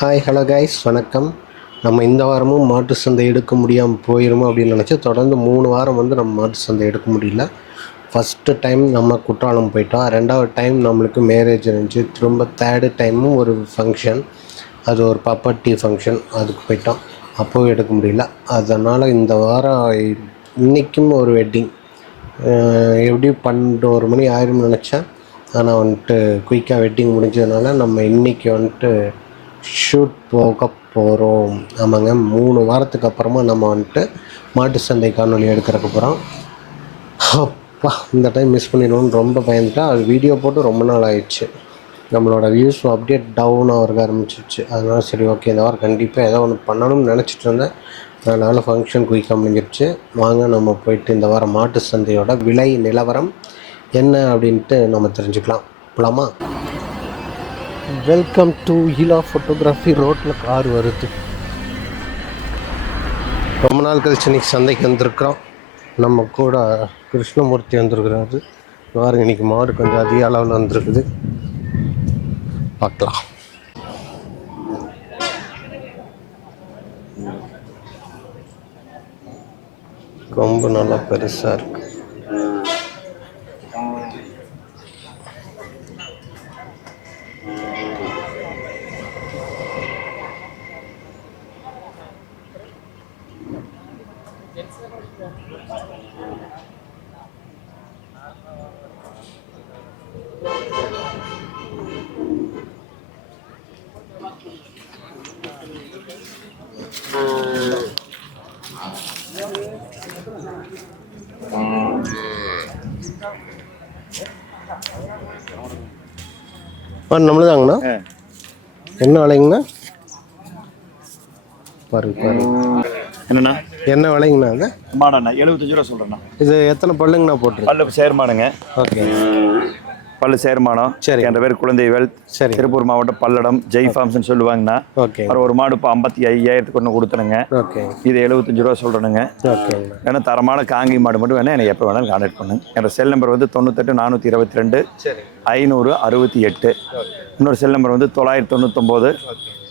Hi hello guys வணக்கம். நம்ம இந்த வாரமும் மாட்டு சந்தை எடுக்க முடியாமல் போயிருமோ அப்படின்னு நினச்சி தொடர்ந்து மூணு வாரம் வந்து நம்ம மாட்டு சந்தை எடுக்க முடியல. ஃபஸ்ட்டு டைம் நம்ம குற்றாலம் போயிட்டோம். ரெண்டாவது டைம் நம்மளுக்கு மேரேஜ் இருந்துச்சு. திரும்ப தேர்டு டைமும் ஒரு ஃபங்க்ஷன் அது ஒரு பப்பட்டி ஃபங்க்ஷன் அதுக்கு போயிட்டோம். அப்போவும் எடுக்க முடியல. அதனால் இந்த வாரம் இன்றைக்கும் ஒரு வெட்டிங் எப்படி பன்னெண்டு ஒரு மணி ஆயிரும்னு நினச்சேன். ஆனால் வந்துட்டு குயிக்காக வெட்டிங் முடிஞ்சதுனால நம்ம இன்றைக்கி வந்துட்டு ஷூட் போக போகிறோம் ஆமாங்க மூணு வாரத்துக்கு அப்புறமா நம்ம வந்துட்டு மாட்டு சந்தை காணொலி எடுக்கிறதுக்கு போகிறோம் அப்பா இந்த டைம் மிஸ் பண்ணிடுவோம்னு ரொம்ப பயந்துட்டேன் அது வீடியோ போட்டு ரொம்ப நாள் ஆயிடுச்சு. நம்மளோட வியூஸ் அப்படியே டவுன் ஆக ஆரம்பிச்சிருச்சு. அதனால் சரி ஓகே இந்த வாரம் கண்டிப்பாக ஏதோ ஒன்று பண்ணணும்னு நினச்சிட்டு இருந்தேன். அதனால் ஃபங்க்ஷன் குயிக்காக முடிஞ்சிருச்சு. வாங்க நம்ம போயிட்டு இந்த வாரம் மாட்டு சந்தையோட விலை நிலவரம் என்ன அப்படின்ட்டு நம்ம தெரிஞ்சுக்கலாம். போலாமா? வெல்கம் டு ஹீலா ஃபோட்டோகிராஃபி ரோட்டில் கார் வருது. ரொம்ப நாள் கழிச்சு இன்னைக்கு சந்தைக்கு வந்திருக்கிறோம். நம்ம கூட கிருஷ்ணமூர்த்தி வந்திருக்கிறாரு. பாருங்க இன்னைக்கு மாடு கொஞ்சம் அதிக அளவில் வந்திருக்குது. பார்க்கலாம். ரொம்ப நல்லா பெருசாக இருக்குது நம்மளுதாங்கண்ணா என்ன விலைங்கண்ணா? பாருங்க பாருங்க என்னண்ணா? என்ன விலைங்கண்ணா அது? மாடண்ணா எழுபத்தஞ்சு ரூபா சொல்கிறேண்ணா இது எத்தனை பல்லுங்கண்ணா போட்டிருக்கு? பல்லு சேர்மானுங்க ஓகே. பல்லு சேர்மானம் சரி. என்ற பேர் குழந்தைவேல் சரி. திருப்பூர் மாவட்டம் பல்லடம் ஜெய் ஃபார்ம்ஸ்னு சொல்லுவாங்கண்ணா ஓகே. அப்புறம் ஒரு மாடு இப்போ ஐம்பத்தி ஐயாயிரத்துக்கு ஒன்று கொடுத்துருங்க. ஓகே. இது எழுபத்தஞ்சு ரூபா சொல்கிறேனுங்க ஓகேங்கண்ணா ஏன்னா தரமான காங்கி மாடு மட்டும் வேணால் எனக்கு எப்போ வேணாலும் கான்டாக்ட் பண்ணுங்க. என்னோட செல் நம்பர் வந்து தொண்ணூத்தெட்டு நானூற்றி இருபத்தி ரெண்டு ஐநூறு அறுபத்தி எட்டு. இன்னொரு செல் நம்பர் வந்து தொள்ளாயிரத்தி தொண்ணூத்தொம்போது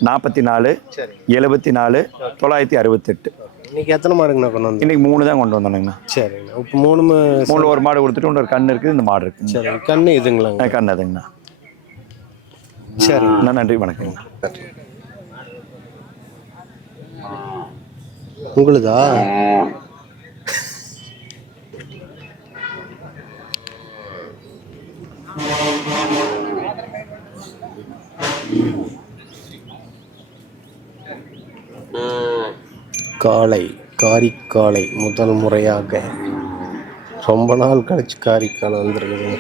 நாற்பத்தி நாலு எழுபத்தி நாலு தொள்ளாயிரத்தி அறுபத்தெட்டு. இன்னைக்கு எத்தனை மாடுங்கண்ணா கொண்டு வந்து இன்னைக்கு மூணு தான் கொண்டு வந்தோங்கண்ணா சரிங்கண்ணா. இப்போ மூணு மூணு ஒரு மாடு கொடுத்துட்டு இன்னொரு கண் இருக்குது இந்த மாடு இருக்குங்க. சரி கண்ணு இதுங்களாங்க. கண் அதுங்கண்ணா. சரி. அண்ணா, நன்றி வணக்கங்கண்ணா. உங்களுதா? காளை காரிக்காளை முதல் முறையாக. ரொம்ப நாள் கழிச்சு காரிக்காலை வந்திருக்குது.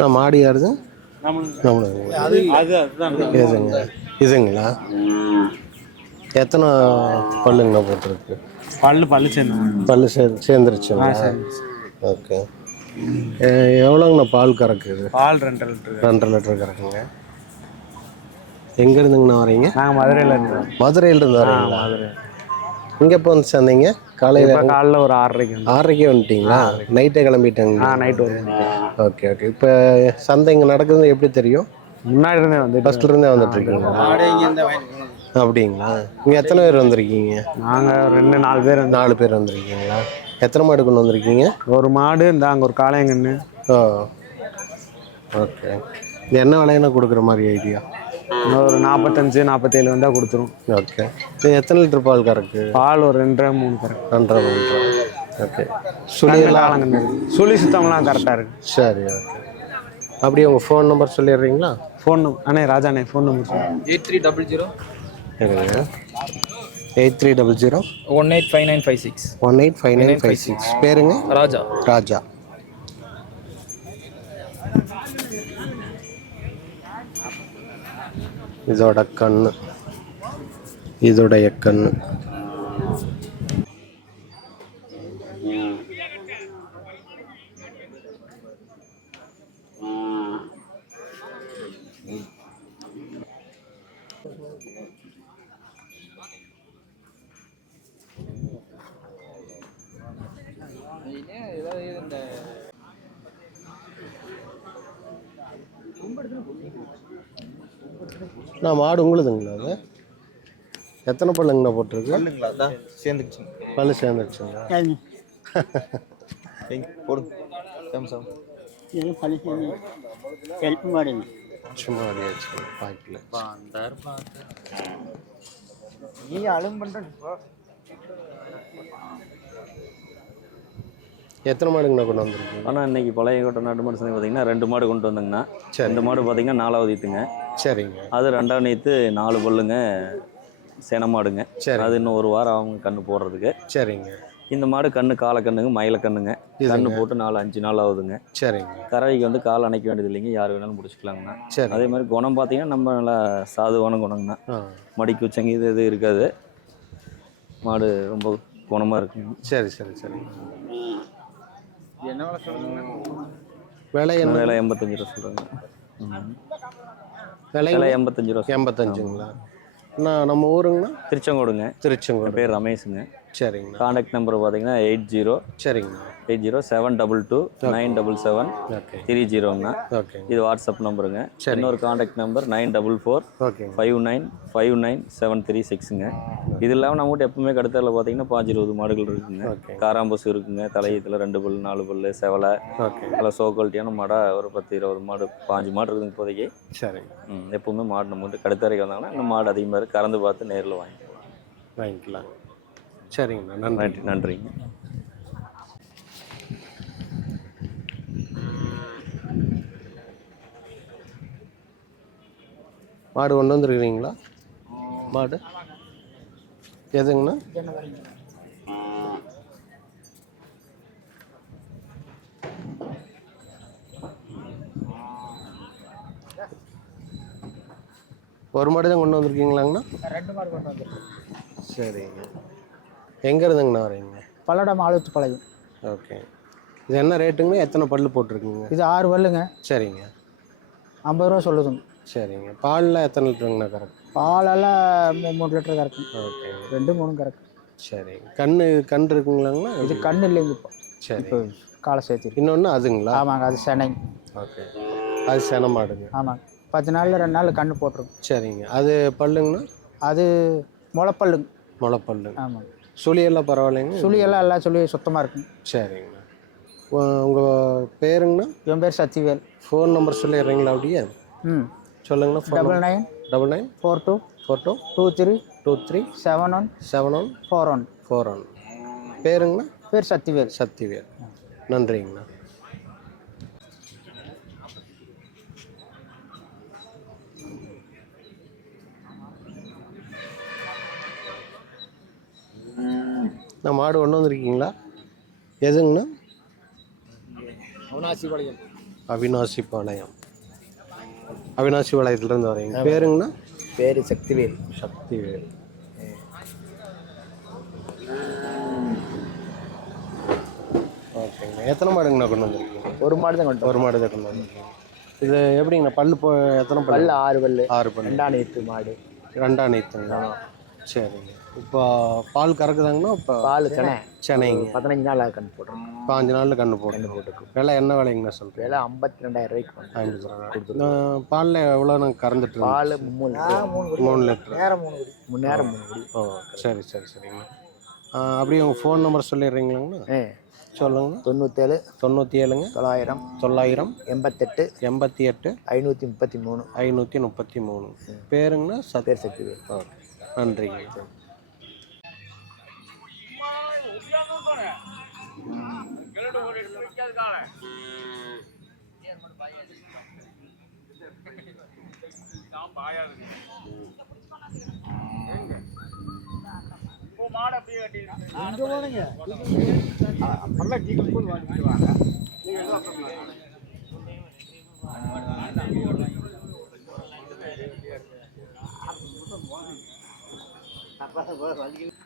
நான் மாடி யாருது? இதுங்க. இதுங்களா? எத்தனை பல்லுங்கண்ணா போட்டிருக்கு? பல்லு பல்லு சேர்ந்து பல்லு சே சேர்ந்துருச்சுங்களா? ஓகே. எவ்வளோங்கண்ணா பால் கறக்குது? பால் ரெண்டு லிட்டரு ரெண்டரை லிட்டர் கறக்குங்க எங்கேருந்துங்கண்ணா வரீங்க? நாங்கள் மதுரையில் இருக்கோம் மதுரையிலேருந்து வரீங்களா? மதுரை. இங்கே எப்போ வந்து சேர்ந்தீங்க? காலையில் காலைல ஒரு ஆறரைக்கு ஆறரைக்கே வந்துட்டீங்களா? நைட்டே கிளம்பிட்டாங்க. நைட் ஓகே ஓகே இப்போ சந்தை இங்கே நடக்குதுன்னு எப்படி தெரியும்? முன்னாடி இருந்தே வந்து ஃபர்ஸ்ட்ல இருந்தே வந்துட்டு இருக்கீங்களா? அப்படிங்களா? இங்கே எத்தனை பேர் வந்திருக்கீங்க? நாங்கள் ரெண்டு நாலு பேர் நாலு பேர் வந்திருக்கீங்களா? எத்தனை மாடு கொண்டு வந்திருக்கீங்க? ஒரு மாடு இந்த அங்கே ஒரு காளையங்கன்று ஓ ஓகே என்ன விலையினா கொடுக்குற மாதிரி ஐடியா ஒரு நாற்பத்தஞ்சு நாற்பத்தேழு வந்தால் கொடுத்துரும். ஓகே. இது எத்தனை லிட்டர் பால் கறக்கு? பால் ஒரு ரெண்டரை மூணு கரை ரெண்டரை மூன்றரை ஓகே. சுழியெல்லாம் சுழி சுத்தம்லாம் கரெக்டாக இருக்கு. சரி ஓகே. அப்படியே உங்கள் ஃபோன் நம்பர் சொல்லிடுறீங்களா? ஃபோன் அண்ணே ராஜா அண்ணே phone number eight three double zero. Eight three double zero. One eight five nine five six. One eight five nine five six. பேருங்க? ராஜா. ராஜா. இதோட கண்ணு. இதோடைய கண்ணு. மாடு உங்களுதுங்களா அது? எத்தனை பல்லுங்கண்ணா போட்டிருக்கு? பல்லுங்களா? அதான் சேர்ந்துருச்சுங்க பல்லு சேர்ந்துருச்சுங்களா போடுங்க ஹெல்ப் மாடுங்க சும்மா அடியாச்சு பாக்கல. நீ எத்தனை மாடுங்கண்ணா கொண்டு வந்திருக்கீங்க? ஆனால் இன்னைக்கு பழைய கோட்டை நாட்டு மாடு சந்தை பார்த்தீங்கன்னா ரெண்டு மாடு கொண்டு வந்தேங்கண்ணா. சரி. இந்த மாடு பார்த்தீங்கன்னா நாலாவது ஈத்துங்க. சரிங்க. அது ரெண்டாவது ஈத்து நாலு பல்லுங்க சேன மாடுங்க. சரி. அது இன்னும் ஒரு வாரம் அவங்க கண்ணு போடுறதுக்கு. சரிங்க. இந்த மாடு கண்ணு காலை கண்ணுங்க மயில கண்ணுங்க. கண்ணு போட்டு நாலு அஞ்சு நாள் ஆகுதுங்க. சரிங்க. கறவைக்கு வந்து கால் அணைக்க வேண்டியது இல்லைங்க. யார் வேணாலும் முடிச்சுக்கலாங்கண்ணா. சரி. அதே மாதிரி குணம் பார்த்தீங்கன்னா நம்ம நல்லா சாதுவான குணங்கண்ணா. மடிக்கு உச்சங்க இது இது இருக்காது. மாடு ரொம்ப குணமாக இருக்குங்க. சரி சரி சரி. என்ன வேலை சொல்லுங்க? விலை என்ன விலை எண்பத்தஞ்சு ரூபா சொல்கிறாங்க விலை எண்பத்தஞ்சு ரூபா. எண்பத்தஞ்சுங்களா? அண்ணா நம்ம ஊருங்கண்ணா? திருச்செங்கோடுங்க. திருச்செங்கோடு. பேர் ரமேஷுங்க. சரிங்கண்ணா. காண்டாக்ட் நம்பர் பார்த்தீங்கன்னா எயிட் ஜீரோ சரிங்கண்ணா. Eight zero seven double two nine double seven okay three ஜீரோங்கண்ணா. ஓகேங்க இது வாட்ஸ்அப் நம்பருங்க. சரி. இன்னொரு contact number nine double four ஓகேங்க five nine five nine seven three சிக்ஸுங்க. இது இல்லாமல் நம்மகிட்ட எப்பவுமே கடுத்தரில் பார்த்தீங்கன்னா பாஞ்சு இருபது மாடுகள் இருக்குங்க. ஓகே காராம்பசு இருக்குங்க. தலையத்தில் ரெண்டு பல் நாலு பல் செவலை. ஓகே நல்லா சோ குவாலிட்டியான மாடா ஒரு பத்து இருபது மாடு பாஞ்சு மாடு இருக்குங்க இப்போதைக்கு. சரிங்க ம், எப்பவுமே மாடு நம்மகிட்ட கடுத்தரைக்கு வந்தாங்கன்னா இந்த மாடு அதிகமாக கறந்து பார்த்து நேரில் வாங்கிக்கலாம். வாங்கிக்கலாம். சரிங்கண்ணா. நன்றி. நன்றி. நன்றிங்க மாடு கொண்டு வந்துருக்கிறீங்களா? மாடு? எதுங்கண்ணா? ஒரு மாடு தான் கொண்டு வந்திருக்கீங்களாங்கண்ணா? ரெண்டு மாடு கொண்டு வந்துருக்கு சரிங்க. எங்கே இருந்துங்கண்ணா வரீங்க? பல்லடம் ஆளுத்து பழையும் ஓகே. இது என்ன ரேட்டுங்கண்ணா? எத்தனை பல்லு போட்டிருக்கீங்க? இது ஆறு பல்லுங்க. சரிங்க. ஐம்பது ரூபா சொல்லுதுங்க. சரிங்க. பாலில் எத்தனை லிட்டருங்கண்ணா கரெக்ட்? பாலெல்லாம் மூ- மூணு லிட்டர் கறக்கும் ஓகே. ரெண்டு மூணு கறக்கும் சரி. கண்ணு கண் இருக்குங்களாங்கண்ணா? இது கண்ணு இல்லைங்க இப்போ. சரி. இப்போ காலை சேர்த்திருக்கு இன்னொன்று அதுங்களா? ஆமாங்க அது செனை. ஓகே. அது சென மாடுங்க. ஆமாங்க. பத்து நாளில் ரெண்டு நாள் கண்ணு போட்டிருக்கும் சரிங்க. அது பல்லுங்கண்ணா? அது முளைப்பல்லுங்க. முளைப்பல்லு ஆமாங்க. சுழியெல்லாம் பரவாயில்லைங்க. சுழியெல்லாம் எல்லாம் சுழி சுத்தமாக இருக்குங்க சரிங்கண்ணா உங்கள் பேருங்கண்ணா? என் பேர் சத்திவேல் ஃபோன் நம்பர் சொல்லிடுறீங்களா அப்படியே? ம். சொல்லுங்கண்ணா double nine double nine four two four two two three two three seven one seven one four one four one பேருங்கண்ணா? பேர் சத்திவேல். சக்திவேல் நன்றிங்கண்ணா. நான் மாடு கொண்டு வந்திருக்கீங்களா? எதுங்கண்ணா? அவனாசி பாளையம் அவினாசி பாளையம் அவினாசி பாளையத்துலேருந்து வரீங்க பேருங்கண்ணா? பேரு சக்திவேல். சக்திவேல். ஓகேங்கண்ணா. எத்தனை மாடுங்கண்ணா கொண்டு வந்திருக்கீங்க? ஒரு மாடு தான் கொண்டு ஒரு மாடு தான் கொண்டு வந்திருக்கீங்க. இது எப்படிங்கண்ணா? பல்லு போ எத்தனை பல்லு? ஆறு பல்லு. ஆறு பல்லு. ரெண்டாம் எட்டு மாடு. ரெண்டாம் நேத்துங்களா? சரிங்க. இப்போ பால் கறக்குதாங்கண்ணா இப்போ பால் செனை சென்னைங்க. பதினஞ்சு நாள் கண் போடுறோம் பாஞ்சு நாளில் கண்ணு போட்டு போட்டுருக்கு விலை என்ன விலைங்கண்ணா சொல்கிறேன் விலை ஐம்பத்தி ரெண்டாயிரம் ரூபாய்க்கு வந்து ஐம்பது பாலில் எவ்வளோ நாங்கள் கறந்துட்டு? பால் மூணு லிட்டர். மூணு லிட்டர். நேரம் மூணு குடி. மூணு நேரம் மூணு குடி. ஓ சரி சரி சரிங்க. ஆ, அப்படியே உங்கள் ஃபோன் நம்பர் சொல்லிடுறீங்களாங்கண்ணா? ஆ, சொல்லுங்கண்ணா தொண்ணூத்தேழு. தொண்ணூற்றி ஏழுங்க தொள்ளாயிரம். தொள்ளாயிரம். எண்பத்தெட்டு. எண்பத்தி எட்டு ஐநூற்றி முப்பத்தி மூணு. ஐநூற்றி முப்பத்தி மூணு. பேருங்கண்ணா சத் பேர் சக்திவேல் ஓகே நன்றிங்க. இருக்காங்க எங்க போனீங்க நல்லா டீ போட்டு வாங்கிடுவாங்க நீங்கள்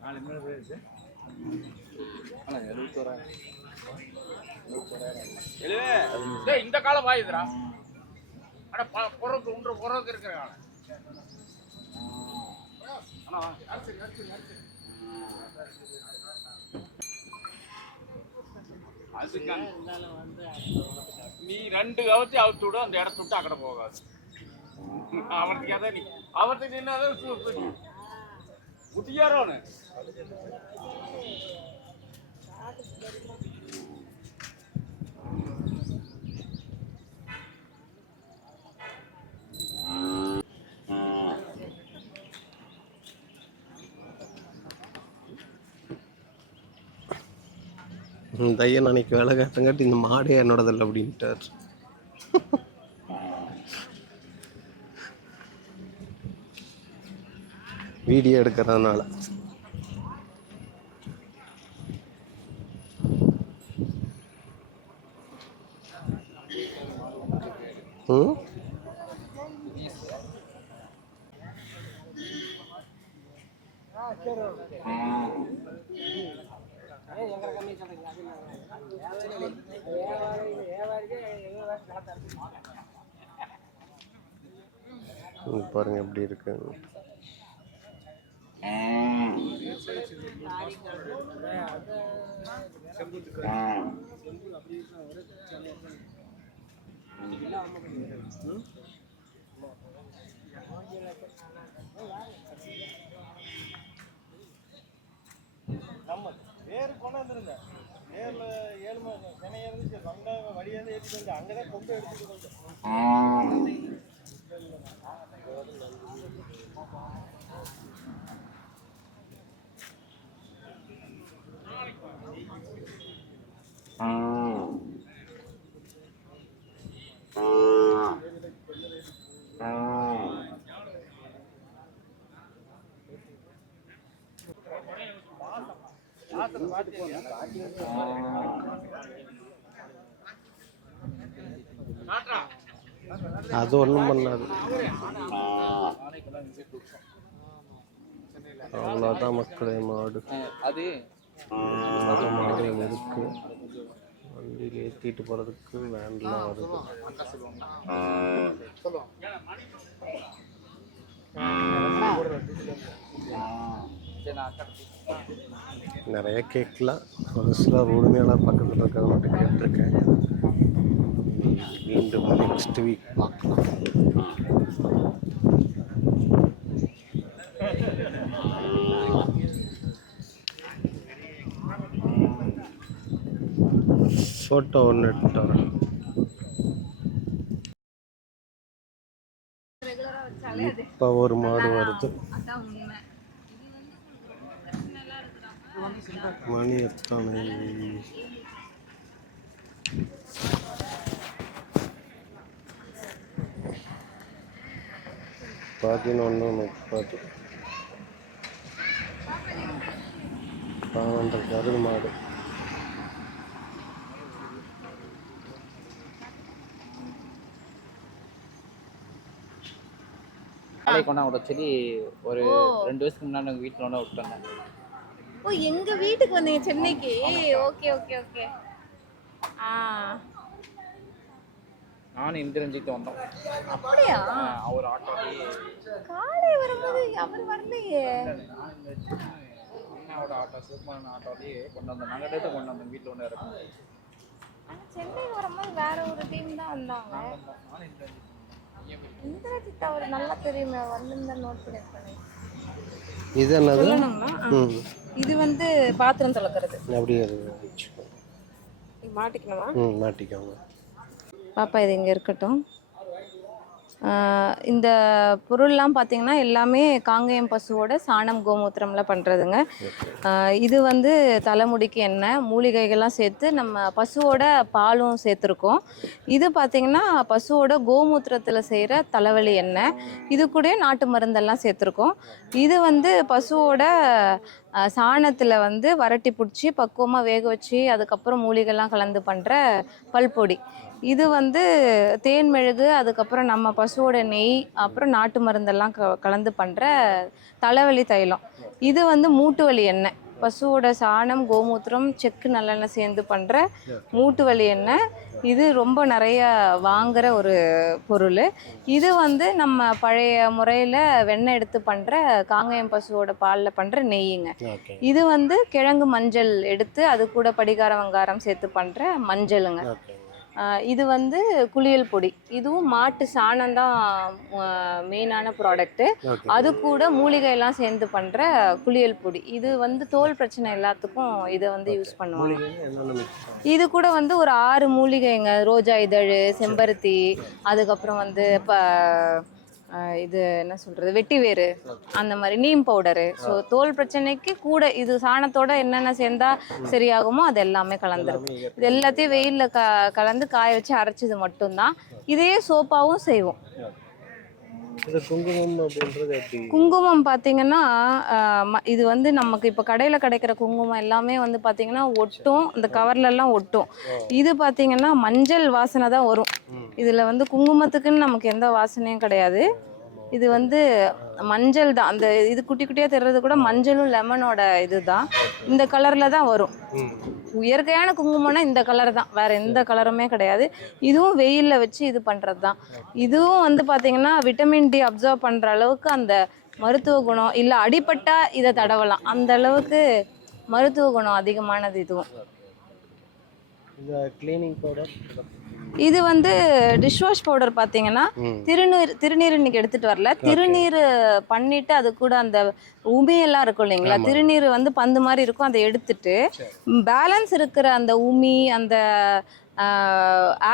காளை மாடு வந்திருக்கு இந்த காலம் வாயுதுரா அட பொறக்கு உன்ற பொறக்கு இருக்கிற காலம் அதுக்கு நீ ரெண்டு கவத்தி அவுத்து விடு அந்த இடத்த விட்டு அக்கட போகாது. அவனுக்கு அதான் நீ அவர்த்துக்கு என்னதான் சூப்பர் இந்த ஐயன் அன்னைக்கு வேலை காட்டுங்காட்டி இந்த மாடே என்னோடதில்லை அப்படின்ட்டார். வீடியோ எடுக்கிறதுனால. ம்? பாருங்கள் எப்படி இருக்கு நம்ம வேறு கொண்டாந்துருங்க நேரில் ஏழு மாதம் சென்னை இருந்துச்சு வந்தா வழியாந்து ஏற்றிட்டு வந்து அங்கே தான் கொண்டு எடுத்துட்டு வந்து அது ஒன்றும் பண்ணாது. அவ்வளோதான் மக்களே மாடு. அது அது மாடுகள் இருக்கு வண்டியில் ஏற்றிட்டு போகிறதுக்கு வேன்லாம் வருது. நிறைய கேட்கலாம். ஒரு சில உரிமையாளர் பக்கத்தில் இருக்கிறத மட்டும் கேட்டிருக்கேன். மீண்டும் நெக்ஸ்ட் வீக் பார்க்கலாம் ஃபோட்டோ ஒன்று எடுத்துட்டு வரேன். இப்போ ஒரு மாடு வருது. மணி எத்தனை? பதினொன்று முப்பது. பன்னெண்டு கருது மாடு. காலை கொண்டா விட சொல்லி ஒரு. ரெண்டு வருஷத்துக்கு முன்னாடி எங்கள் வீட்டில் விட்டாங்க ஓ எங்க வீட்டுக்கு வந்தீங்க? சென்னைக்கு? Okay okay okay. ஆ. நானும் இந்திரஞ்சித்து வந்தோம். அப்படியா? அவர் ஆட்டோலேயே. காலை வரும்போது அவர் வரலையே. அண்ணாவோட ஆட்டோ சிவகுமாரன் ஆட்டோலேயே கொண்டு வந்தோம். நாங்கள் டேட்டை கொண்டு வந்தோம் வீட்டில் ஒன்று இருக்கும் சென்னை வரும்போது வேற ஒரு டீம் தான் வந்தாங்க. இந்திரஜித் அவர் நல்லா தெரியுமே வந்திருந்தா நோட் பண்ணிருப்பேன் இது என்னது? சொல்லணுங்களா? ஆ. ம். இது வந்து பாத்திரம் துளக்குறது அப்படியே வச்சுக்கோ. மாட்டிக்கணுமா? ம் மாட்டிக்கோங்க. பாப்பா இது இங்கே இருக்கட்டும். இந்த பொருள்லாம் பார்த்தீங்கன்னா எல்லாமே காங்கேயம் பசுவோட சாணம் கோமூத்திரம்ல பண்ணுறதுங்க இது வந்து தலைமுடிக்கு எண்ணெய் மூலிகைகள்லாம் சேர்த்து நம்ம பசுவோட பாலும் சேர்த்துருக்கோம். இது பார்த்தீங்கன்னா பசுவோட கோமூத்திரத்தில் செய்கிற தலைவலி எண்ணெய் இது கூட நாட்டு மருந்தெல்லாம் சேர்த்துருக்கோம். இது வந்து பசுவோட சாணத்தில் வந்து வரட்டி பிடிச்சி பக்குவமாக வேக வச்சு அதுக்கப்புறம் மூலிகைலாம் கலந்து பண்ணுற பல்பொடி. இது வந்து தேன் மெழுகு அதுக்கப்புறம் நம்ம பசுவோட நெய் அப்புறம் நாட்டு மருந்தெல்லாம் க கலந்து பண்ணுற தலைவலி தைலம். இது வந்து மூட்டு வலி எண்ணெய். பசுவோட சாணம் கோமூத்திரம் செக்கு நல்லெண்ணெய் சேர்ந்து பண்ணுற மூட்டு வலி எண்ணெய். இது ரொம்ப நிறைய வாங்குற ஒரு பொருள். இது வந்து நம்ம பழைய முறையில் வெண்ணெய் எடுத்து பண்ணுற காங்கேயம் பசுவோட பாலில் பண்ணுற நெய்யுங்க. இது வந்து கிழங்கு மஞ்சள் எடுத்து அது கூட படிகார வெங்காரம் சேர்த்து பண்ணுற மஞ்சளுங்க. இது வந்து குளியல் பொடி. இதுவும் மாட்டு சாணம் தான் மெயினான ப்ராடக்ட்டு அது கூட மூலிகையெல்லாம் சேர்ந்து பண்ணுற குளியல் பொடி. இது வந்து தோல் பிரச்சனை எல்லாத்துக்கும் இதை வந்து யூஸ் பண்ணுவாங்க. இது கூட வந்து ஒரு ஆறு மூலிகைங்க. ரோஜா இதழ் செம்பருத்தி அதுக்கப்புறம் வந்து இப்போ இது என்ன சொல்றது? வெட்டி வேறு அந்த மாதிரி நீம் பவுடரு. ஸோ தோல் பிரச்சனைக்கு கூட இது சாணத்தோட என்னென்ன சேர்ந்தா சரியாகுமோ அது எல்லாமே கலந்துருக்கு இது எல்லாத்தையும் வெயிலில் க கலந்து காய வச்சு அரைச்சது மட்டும்தான். இதையே சோப்பாவும் செய்வோம். குங்குமம் பார்த்தீங்கன்னா இது வந்து நமக்கு இப்போ கடையில் கிடைக்கிற குங்குமம் எல்லாமே வந்து பார்த்தீங்கன்னா ஒட்டும் இந்த கவர்ல எல்லாம் ஒட்டும். இது பார்த்தீங்கன்னா மஞ்சள் வாசனை தான் வரும். இதில் வந்து குங்குமத்துக்குன்னு நமக்கு எந்த வாசனையும் கிடையாது. இது வந்து மஞ்சள் தான். அந்த இது குட்டி குட்டியாக தெரிறது கூட மஞ்சளும் லெமனோட இதுதான் இந்த கலரில் தான் வரும். இயற்கையான குங்குமம்னா இந்த கலர் தான். வேற எந்த கலருமே கிடையாது. இதுவும் வெயிலில் வச்சு இது பண்ணுறது தான் இதுவும் வந்து பார்த்தீங்கன்னா விட்டமின் டி அப்சர்வ் பண்ணுற அளவுக்கு அந்த மருத்துவ குணம் இல்லை அடிபட்டா இதை தடவலாம். அந்த அளவுக்கு மருத்துவ குணம் அதிகமானது இதுவும். இந்த க்ளீனிங் பவுடர் இது வந்து டிஷ்வாஷ் பவுடர் பார்த்தீங்கன்னா திருநீர் திருநீர் இன்னைக்கு எடுத்துட்டு வரல. திருநீர் பண்ணிட்டு அது கூட அந்த உமியெல்லாம் இருக்கும் இல்லைங்களா? திருநீர் வந்து பந்து மாதிரி இருக்கும் அதை எடுத்துட்டு பேலன்ஸ் இருக்கிற அந்த உமி அந்த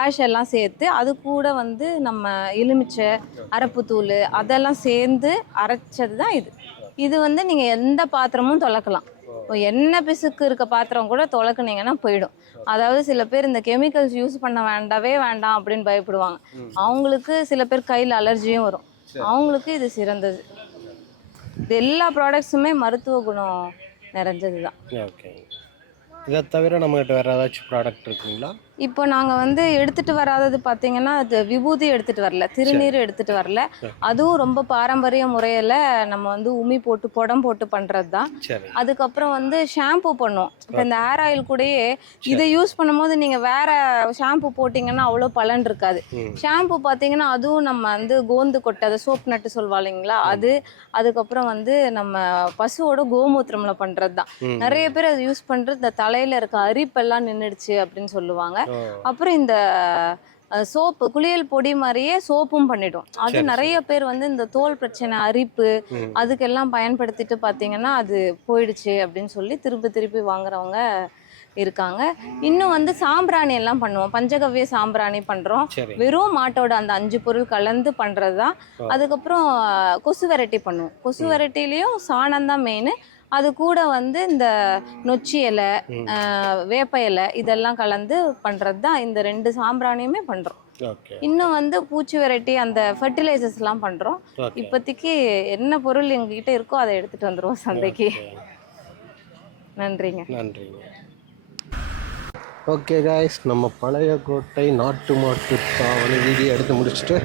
ஆஷ் எல்லாம் சேர்த்து அது கூட வந்து நம்ம எலுமிச்சை அரப்புத்தூள் அதெல்லாம் சேர்ந்து அரைச்சது தான் இது. இது வந்து நீங்கள் எந்த பாத்திரமும் தொலைக்கலாம். எண்ணெய் பிசுக்கு இருக்க பாத்திரம் கூட தொலைக்குனீங்கன்னா போயிடும். அதாவது சில பேர் இந்த கெமிக்கல்ஸ் யூஸ் பண்ண வேண்டாவே வேண்டாம் அப்படின்னு பயப்படுவாங்க. அவங்களுக்கு சில பேர் கையில் அலர்ஜியும் வரும். அவங்களுக்கு இது சிறந்தது. இது எல்லா ப்ராடக்ட்ஸுமே மருத்துவ குணம் நிறைஞ்சது தான் ஓகே. இதை தவிர நம்மகிட்ட வேறு ஏதாச்சும் ப்ராடக்ட் இருக்குங்களா? இப்போ நாங்கள் வந்து எடுத்துட்டு வராதது பார்த்தீங்கன்னா அது விபூதி எடுத்துட்டு வரல திருநீர் எடுத்துட்டு வரல. அதுவும் ரொம்ப பாரம்பரிய முறையில் நம்ம வந்து உமி போட்டு புடம் போட்டு பண்ணுறது தான் அதுக்கப்புறம் வந்து ஷாம்பு பண்ணுவோம் இப்போ இந்த ஹேர் ஆயில் கூடயே இதை யூஸ் பண்ணும்போது நீங்கள் வேற ஷாம்பு போட்டிங்கன்னா அவ்வளோ பலன் இருக்காது. ஷாம்பு பார்த்தீங்கன்னா அதுவும் நம்ம வந்து கோந்து கொட்டை அதை சோப் நட்டு சொல்வா இல்லைங்களா? அது அதுக்கப்புறம் வந்து நம்ம பசுவோட கோமூத்திரம்ல பண்ணுறது தான் நிறைய பேர் அதை யூஸ் பண்ணுறது இந்த தலையில் இருக்க அரிப்பெல்லாம் நின்றுடுச்சு அப்படின்னு சொல்லுவாங்க. அப்புறம் இந்த சோப்பு குளியல் பொடி மாதிரியே சோப்பும் பண்ணிடும் அது நிறைய பேர் வந்து இந்த தோல் பிரச்சனை அரிப்பு அதுக்கெல்லாம் பயன்படுத்திட்டு பார்த்தீங்கன்னா அது போயிடுச்சு அப்படின்னு சொல்லி திருப்பி திருப்பி வாங்குறவங்க இருக்காங்க. இன்னும் வந்து சாம்பிராணி எல்லாம் பண்ணுவோம். பஞ்சகவ்ய சாம்பிராணி பண்றோம். வெறும் மாட்டோட அந்த அஞ்சு பொருள் கலந்து பண்றது தான் அதுக்கப்புறம் கொசு வெரைட்டி பண்ணுவோம். கொசு வெரைட்டிலையும் சாணம் தான் மெயின் அது கூட வந்து இந்த நொச்சி இலை வேப்ப இலை இதெல்லாம் கலந்து பண்றது தான் இந்த ரெண்டு சாம்பிராணியுமே பண்றோம். ஓகே. இன்னும் வந்து பூச்சி வெரைட்டி அந்த ஃபர்டிலைசர்ஸ்லாம் பண்றோம். ஓகே. இப்போதைக்கு என்ன பொருள் எங்ககிட்ட இருக்கோ அதை எடுத்துட்டு வந்துருவோம் சந்தைக்கு. நன்றிங்க. நன்றிங்க. ஓகே காய்ஸ் நம்ம பழைய கோட்டை நாட்டு மாட்டு தாவணி வீடியோ எடுத்து முடிச்சுட்டு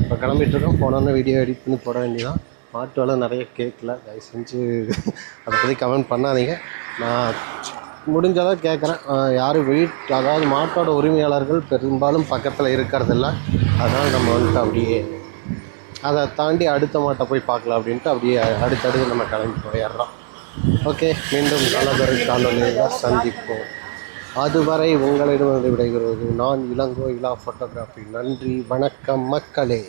இப்போ கிளம்பிட்டு இருக்கோம். போனோன்னு வீடியோ எடிட் பண்ணி போட வேண்டியதான் மாட்டு நிறைய கேட்கல. தயவு செஞ்சு அதை பற்றி கமெண்ட் பண்ணாதீங்க. நான் முடிஞ்சதாக கேட்குறேன். யாரும் வீட் அதாவது மாட்டோட உரிமையாளர்கள் பெரும்பாலும் பக்கத்தில் இருக்கிறதில்ல. அதனால் நம்ம வந்துட்டு அப்படியே அதை தாண்டி அடுத்த மாட்டை போய் பார்க்கலாம் அப்படின்ட்டு அப்படியே அடுத்தடுத்து நம்ம கிளம்பி போயிடுறோம். ஓகே மீண்டும் நல்லதொரு காலநிலையில் சந்திப்போம். அதுவரை உங்களிடம் விடைபெறுவது நான் இளங்கோ இளா ஃபோட்டோகிராஃபி நன்றி வணக்கம் மக்களே.